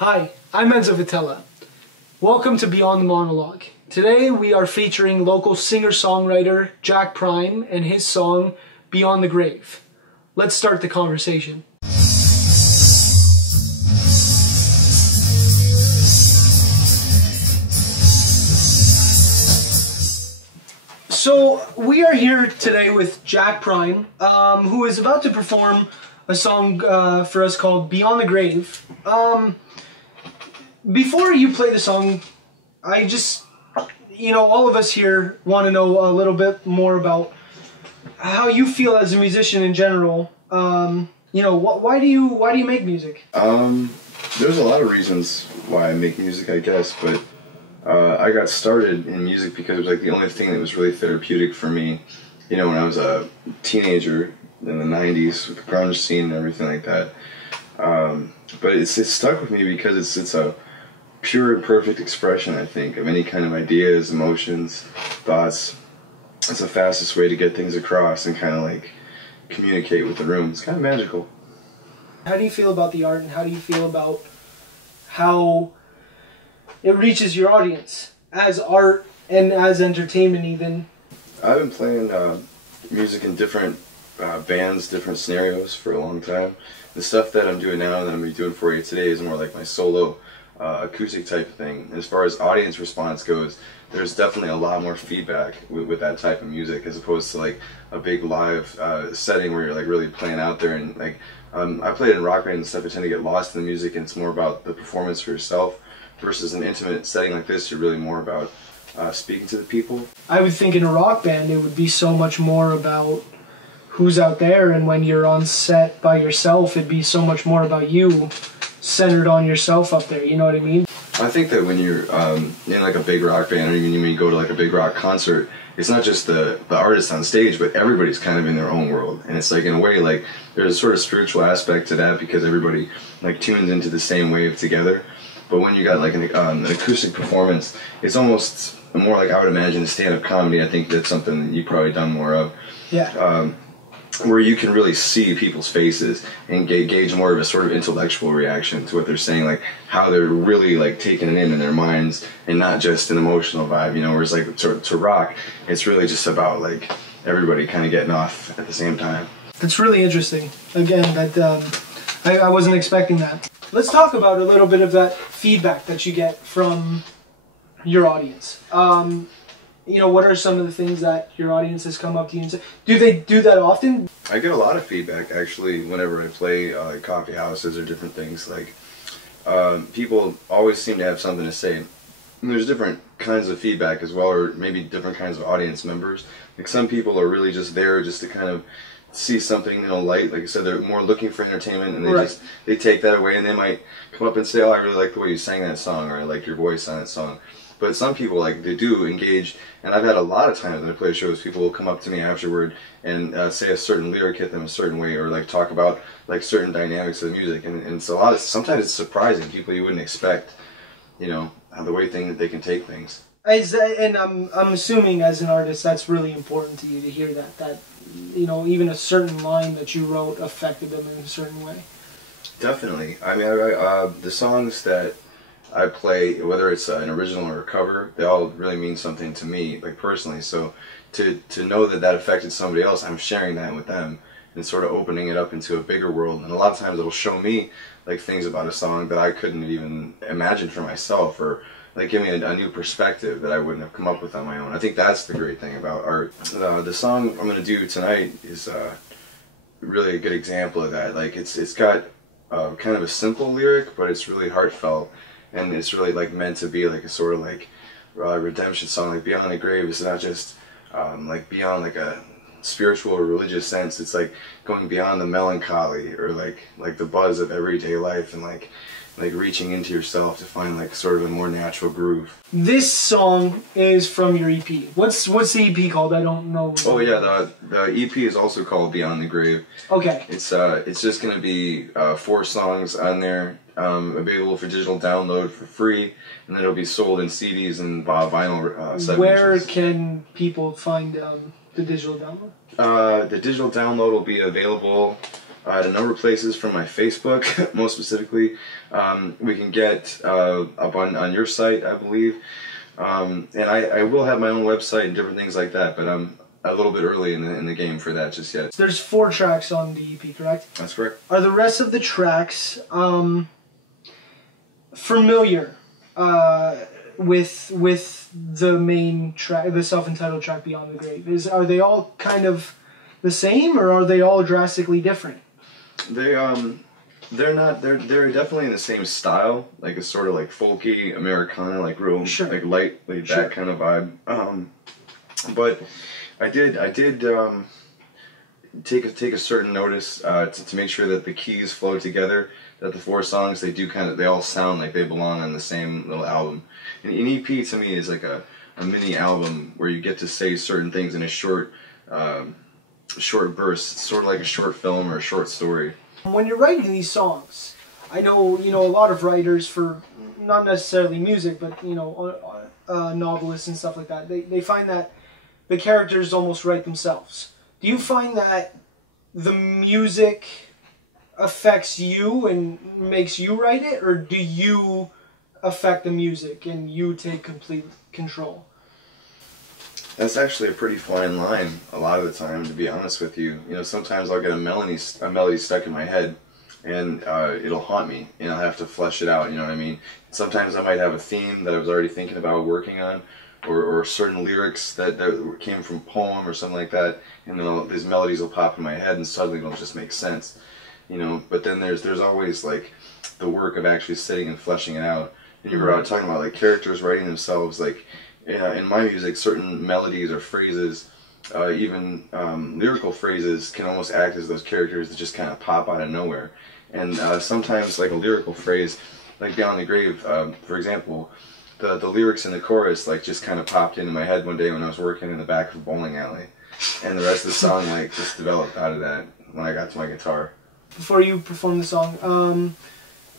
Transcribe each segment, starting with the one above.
Hi, I'm Enzo Vitella. Welcome to Beyond the Monologue. Today we are featuring local singer-songwriter Jack Prime and his song Beyond the Grave. Let's start the conversation. So we are here today with Jack Prime, who is about to perform a song for us called Beyond the Grave. Before you play the song, I just, all of us here want to know a little bit more about how you feel as a musician in general. Why do you make music? There's a lot of reasons why I make music, I guess, but I got started in music because it was like the only thing that was really therapeutic for me. When I was a teenager in the 90s with the grunge scene and everything like that. But it's stuck with me because it's a pure and perfect expression, I think, of any kind of ideas, emotions, thoughts. It's the fastest way to get things across and kind of like communicate with the room. It's kind of magical. How do you feel about the art, and how do you feel about how it reaches your audience as art and as entertainment even? I've been playing music in different bands, different scenarios for a long time. The stuff that I'm doing now and that I'm going to be doing for you today is more like my solo acoustic type of thing. As far as audience response goes, there's definitely a lot more feedback with that type of music as opposed to like a big live setting where you're like really playing out there. And like I played in rock bands and stuff, I tend to get lost in the music, and it's more about the performance for yourself versus an intimate setting like this. You're really more about speaking to the people. I would think in a rock band it would be so much more about who's out there, and when you're on set by yourself it'd be so much more about you, centered on yourself up there, you know what I mean? I think that when you're in like a big rock band, or even when you go to like a big rock concert, it's not just the artist on stage, but everybody's kind of in their own world. And it's like, in a way, like there's a sort of spiritual aspect to that because everybody like tunes into the same wave together. But when you got like an acoustic performance, it's almost more like, I would imagine, stand-up comedy. I think that's something that you've probably done more of. Yeah. Where you can really see people's faces and gauge more of a sort of intellectual reaction to what they're saying, like how they're really like taking it in their minds and not just an emotional vibe, whereas like to rock, it's really just about like everybody kind of getting off at the same time. That's really interesting. Again, that I wasn't expecting that. Let's talk about a little bit of that feedback that you get from your audience. What are some of the things that your audience has come up to you and say? Do they do that often? I get a lot of feedback, actually, whenever I play coffee houses or different things. Like, people always seem to have something to say. And there's different kinds of feedback as well, or maybe different kinds of audience members. Like, some people are really just there just to kind of see something light. Like I said, they're more looking for entertainment, and they take that away, and they might come up and say, "Oh, I really like the way you sang that song," or "I like your voice on that song." But some people, like, they do engage, and I've had a lot of times when I play shows, people will come up to me afterward and say a certain lyric hit them a certain way, or like talk about like certain dynamics of the music, and it's sometimes it's surprising, people you wouldn't expect, how the way that they can take things. And I'm assuming as an artist that's really important to you to hear that even a certain line that you wrote affected them in a certain way. Definitely. I mean, the songs that I play, whether it's an original or a cover, they all really mean something to me, like personally. So to know that affected somebody else, I'm sharing that with them and sort of opening it up into a bigger world. And a lot of times it'll show me like things about a song that I couldn't even imagine for myself, or like give me a new perspective that I wouldn't have come up with on my own. I think that's the great thing about art. The song I'm going to do tonight is really a good example of that. Like it's got kind of a simple lyric, but it's really heartfelt. And it's really like meant to be like a sort of like redemption song. Like Beyond the Grave is not just like beyond like a spiritual or religious sense. It's like going beyond the melancholy or like the buzz of everyday life, and like reaching into yourself to find like sort of a more natural groove. This song is from your EP. What's the EP called? I don't know. Oh yeah, the EP is also called Beyond the Grave. Okay. It's just gonna be 4 songs on there, available for digital download for free, and then it'll be sold in CDs and vinyl 7 Where inches. Can people find the digital download? The digital download will be available at a number of places from my Facebook, most specifically. We can get up on your site, I believe. And I will have my own website and different things like that, but I'm a little bit early in the game for that just yet. There's 4 tracks on the EP, correct? That's correct. Are the rest of the tracks familiar with the main track, the self-entitled track Beyond the Grave? Are they all kind of the same, or are they all drastically different? They're not. They're definitely in the same style, like a sort of like folky Americana, like real like light, like that kind of vibe. But I did take a certain notice to make sure that the keys flow together. That the 4 songs they all sound like they belong on the same little album. And an EP to me is like a mini album where you get to say certain things in a short burst, sort of like a short film or a short story. When you're writing these songs, I know a lot of writers for not necessarily music, but novelists and stuff like that. They find that the characters almost write themselves. Do you find that the music affects you and makes you write it, or do you affect the music and you take complete control? That's actually a pretty fine line a lot of the time, to be honest with you. Sometimes I'll get a melody stuck in my head, and it'll haunt me, and I'll have to flesh it out, you know what I mean? Sometimes I might have a theme that I was already thinking about working on, or certain lyrics that came from a poem or something like that, and these melodies will pop in my head, and suddenly it'll just make sense. But then there's always like the work of actually sitting and fleshing it out. And you were talking about like characters writing themselves. Like in my music, certain melodies or phrases, even lyrical phrases, can almost act as those characters that just kind of pop out of nowhere. And sometimes like a lyrical phrase, like Beyond the Grave, for example, the lyrics in the chorus like just kind of popped into my head one day when I was working in the back of a bowling alley, and the rest of the song like just developed out of that when I got to my guitar. Before you perform the song,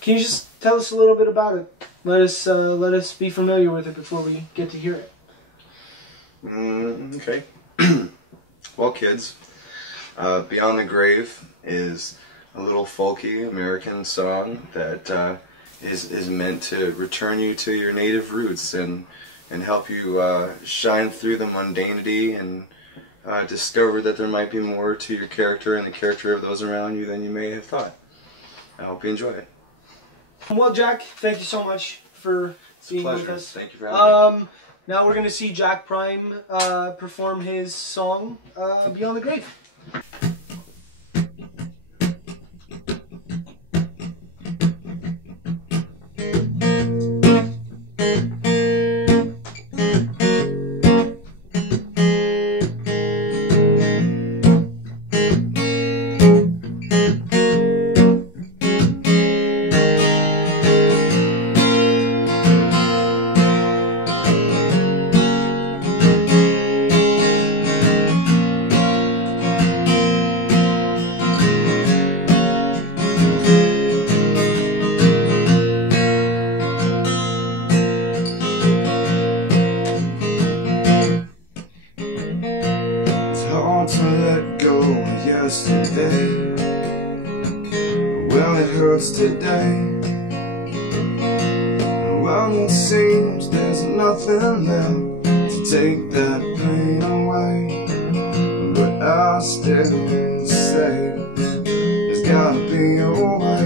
can you just tell us a little bit about it? Let us be familiar with it before we get to hear it. Okay. Well, kids, Beyond the Grave is a little folky American song that is meant to return you to your native roots and help you shine through the mundanity and discover that there might be more to your character and the character of those around you than you may have thought. I hope you enjoy it. Well, Jack, thank you so much for being with us. Thank you for having me. Now we're going to see Jack Prime perform his song, Beyond the Grave. Yesterday, well, it hurts today. Well, it seems there's nothing left to take that pain away, but I still say there's gotta be a way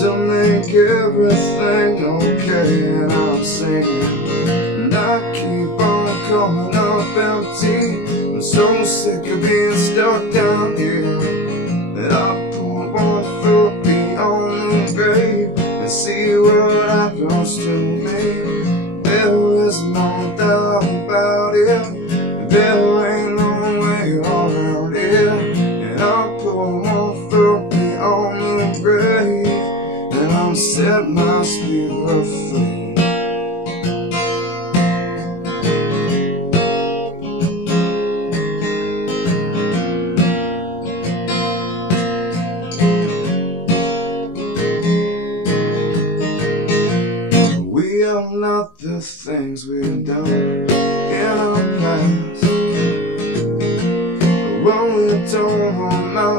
to make everything okay. And I'm singing, and I keep on coming up empty. I'm so sick of being stuck down here that I pull one foot beyond the grave and see what happens to me. There is no doubt about it, there ain't no way around it. And I pull one foot beyond the grave and I'm set my spirit free. Not the things we've done in our past, but when we don't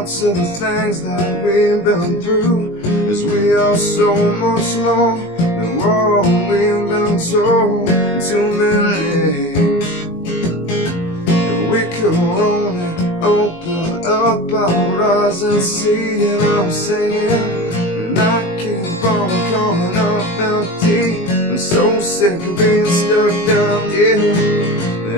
out to the things that we've been through, as we are so much more than what we've been told. Too many. If we could only open up our eyes and see, and I'm singing, and I keep on coming up empty. I'm so sick of being stuck down here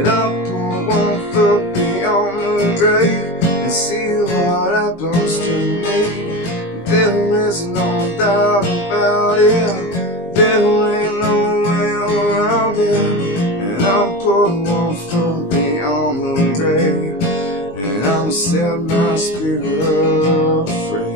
that I put one foot beyond the grave and see what happens to me. There is no doubt about it, there ain't no way around it. And I'm putting one foot beyond the grave, and I'm set my spirit free.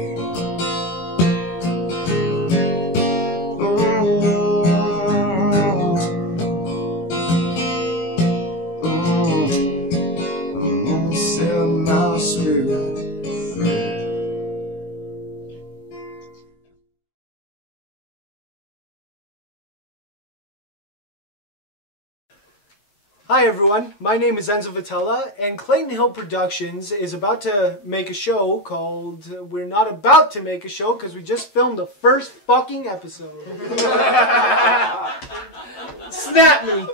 Hi everyone, my name is Enzo Vitella, and Clayton Hill Productions is about to make a show called We're Not About to Make a Show, because we just filmed the first fucking episode. Snap me!